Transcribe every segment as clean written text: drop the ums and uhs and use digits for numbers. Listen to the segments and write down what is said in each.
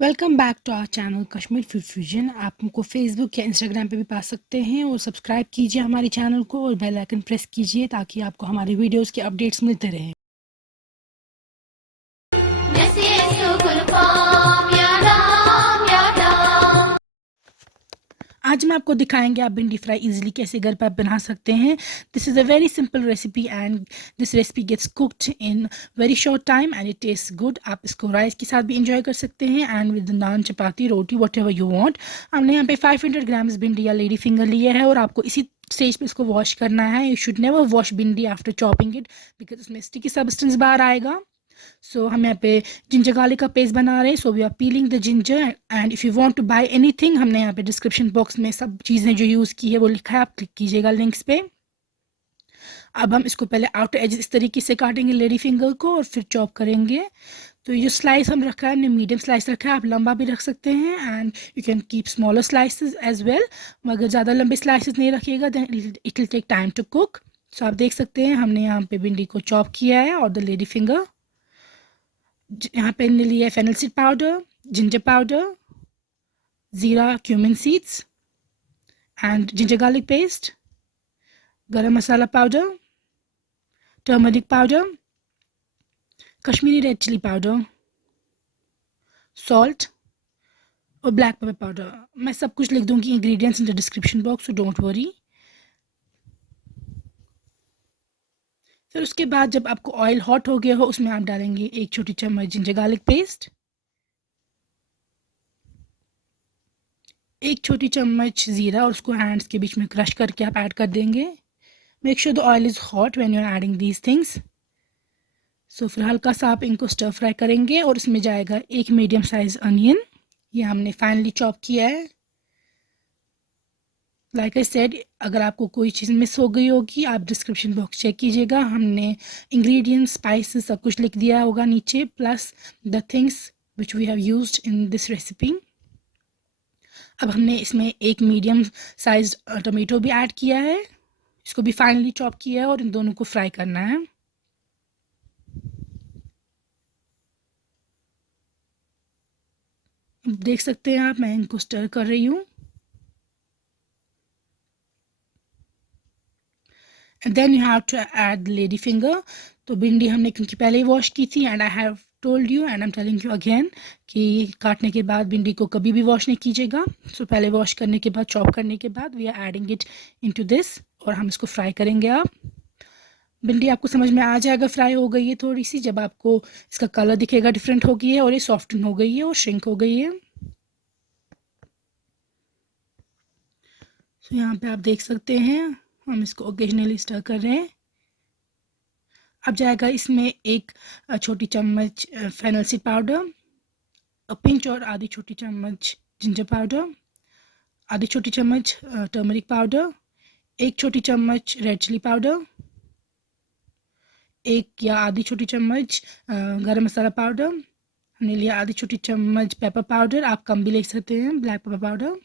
Welcome back to our channel Kashmir food fusion. आप हमको Facebook या इंस्टाग्राम पे भी पा सकते हैं और सब्सक्राइब कीजिए हमारे चैनल को और बेल आइकन प्रेस कीजिए ताकि आपको हमारे वीडियोस के अपडेट्स मिलते रहें। आज मैं आपको दिखाएंगे आप भिंडी फ्राई इजीली कैसे घर पर बना सकते हैं। This is a very simple recipe and this recipe gets cooked in very short time and it taste good. आप इसको राइस के साथ भी इंजॉय कर सकते हैं and with naan, chapati, roti, whatever you want. हमने यहाँ पे 500 ग्राम्स भिंडी या लेडी फिंगर लिया है और आपको इसी स्टेज पे इसको वॉश करना है। यू शुड नेवर वॉश भिंडी आफ्टर चॉपिंग इट बिकॉज उसमें स्टिकी सब्सटेंस बाहर आएगा। सो हम यहाँ पे जिंजर गार्लिक का पेस्ट बना रहे हैं। So we are peeling the ginger and if you want to buy anything, हमने यहाँ पे डिस्क्रिप्शन बॉक्स में सब चीज़ें जो यूज़ की है वो लिखा है, आप क्लिक कीजिएगा लिंक्स पे। अब हम इसको पहले आउटर एज इस तरीके से काटेंगे लेडी फिंगर को और फिर चॉप करेंगे। तो ये जो स्लाइस हम रखा है, हमने मीडियम स्लाइस रखा है, आप लंबा भी रख सकते हैं and you can keep smaller slices as well. मगर ज़्यादा लंबे स्लाइसेस नहीं रखिएगा then it will take time to cook. So आप देख सकते हैं हमने यहाँ पे भिंडी को चॉप किया है और द लेडी फिंगर। यहाँ पे हमने लिया है fennel seed powder, ginger powder, ज़ीरा cumin seeds and ginger garlic paste, garam masala powder, turmeric powder, Kashmiri red chili powder, salt और ब्लैक पेपर पाउडर। मैं सब कुछ लिख दूंगी ingredients in the description box, so don't worry. फिर उसके बाद जब आपको ऑयल हॉट हो गया हो उसमें आप डालेंगे 1 छोटी चम्मच जिंजर गार्लिक पेस्ट, 1 छोटी चम्मच ज़ीरा और उसको हैंड्स के बीच में क्रश करके आप ऐड कर देंगे। Make sure the oil is hot when you are adding these things. So फिर हल्का सा आप इनको स्टर फ्राई करेंगे और इसमें जाएगा 1 मीडियम साइज़ अनियन, ये हमने फाइनली चॉप किया है। लाइक आई सेड, अगर आपको कोई चीज़ मिस हो गई होगी आप डिस्क्रिप्शन बॉक्स चेक कीजिएगा, हमने इंग्रेडिएंट्स, स्पाइसेस सब कुछ लिख दिया होगा नीचे, plus the things which we have used in this recipe. अब हमने इसमें 1 मीडियम साइज टमाटो भी ऐड किया है, इसको भी फाइनली चॉप किया है और इन दोनों को फ्राई करना है। देख सकते हैं आप, मैं इनको स्टर कर रही हूँ। And then you have to add lady finger. तो भिंडी हमने क्योंकि पहले ही वॉश की थी and I have told you and I am telling you again कि काटने के बाद भिंडी को कभी भी वॉश नहीं कीजिएगा। सो पहले वॉश करने के बाद, चॉप करने के बाद we are adding it into this और हम इसको फ्राई करेंगे। आप भिंडी आपको समझ में आ जाएगा फ्राई हो गई है थोड़ी सी, जब आपको इसका कलर दिखेगा डिफरेंट हो गई है और ये सॉफ्टन हो गई है और श्रिंक हो गई है। सो यहाँ पे आप देख सकते हैं हम इसको ओकेजनली स्टर कर रहे हैं। अब जाएगा इसमें 1 छोटी चम्मच फेनल सीड पाउडर, पिंच और आधी छोटी चम्मच जिंजर पाउडर, आधी छोटी चम्मच टर्मरिक पाउडर, 1 छोटी चम्मच रेड चिली पाउडर, 1 या आधी छोटी चम्मच गरम मसाला पाउडर, हमने लिया आधी छोटी चम्मच पेपर पाउडर, आप कम भी ले सकते हैं, ब्लैक पेपर पाउडर।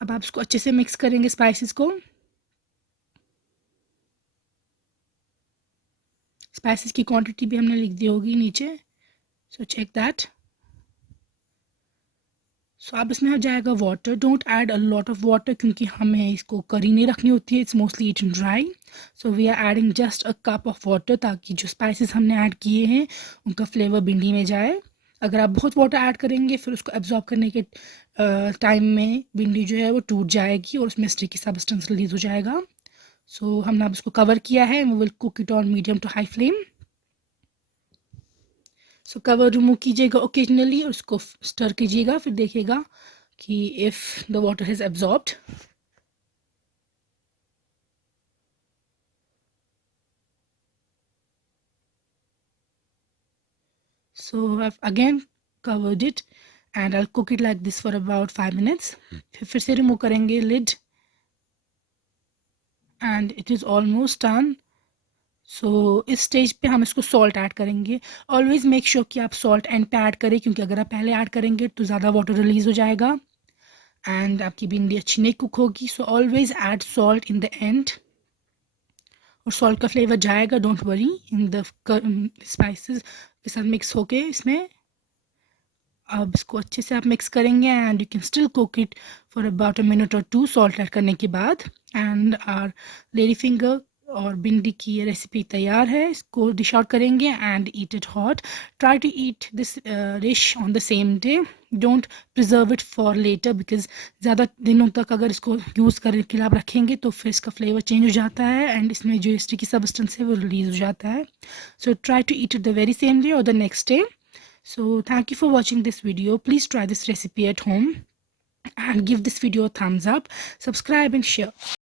अब आप इसको अच्छे से मिक्स करेंगे स्पाइसेस को। स्पाइसेस की क्वांटिटी भी हमने लिख दी होगी नीचे, सो चेक दैट। सो अब इसमें हो जाएगा water. Don't add a lot of water क्योंकि हमें इसको करी नहीं रखनी होती है, it's mostly eaten dry. So we are adding just a cup of water ताकि जो स्पाइसेस हमने ऐड किए हैं उनका फ्लेवर भिंडी में जाए। अगर आप बहुत वाटर ऐड करेंगे फिर उसको एब्जॉर्ब करने के टाइम में भिंडी जो है वो टूट जाएगी और उसमें स्टिकी सब्सटेंस रिलीज हो जाएगा। सो हमने अब इसको कवर किया है, we will cook it on medium to high flame. So cover remove कीजिएगा ओकेजनली और उसको स्टर कीजिएगा, फिर देखिएगा कि if the water has absorbed. So I've again covered it and I'll cook it like this for about 5 minutes. फिर से remove करेंगे lid and it is almost done. सो इस स्टेज पे हम इसको सॉल्ट ऐड करेंगे। ऑलवेज़ मेक श्योर कि आप सॉल्ट एंड पे ऐड करें क्योंकि अगर आप पहले ऐड करेंगे तो ज़्यादा वाटर रिलीज़ हो जाएगा एंड आपकी भिंडी अच्छी नहीं कुक होगी। So always add salt in the end और सॉल्ट का फ्लेवर जाएगा, don't worry, in the spices के साथ मिक्स होके इसमें। अब इसको अच्छे से आप मिक्स करेंगे and you can still cook it for about a minute और 2 सॉल्ट ऐड करने के बाद। एंड आवर लेडी फिंगर और भिंडी की ये रेसिपी तैयार है। इसको डिश आउट करेंगे and eat it hot. Try to eat this dish on the same day, don't preserve it for later, because ज़्यादा दिनों तक अगर इसको यूज़ करने के लिए आप रखेंगे तो फिर इसका फ्लेवर चेंज हो जाता है एंड इसमें जो स्टिकी सब्सटेंस है वो रिलीज हो जाता है। So try to eat it the very same day और the next day. So thank you for watching this video. Please try this recipe at home and give this video a thumbs up, subscribe and share.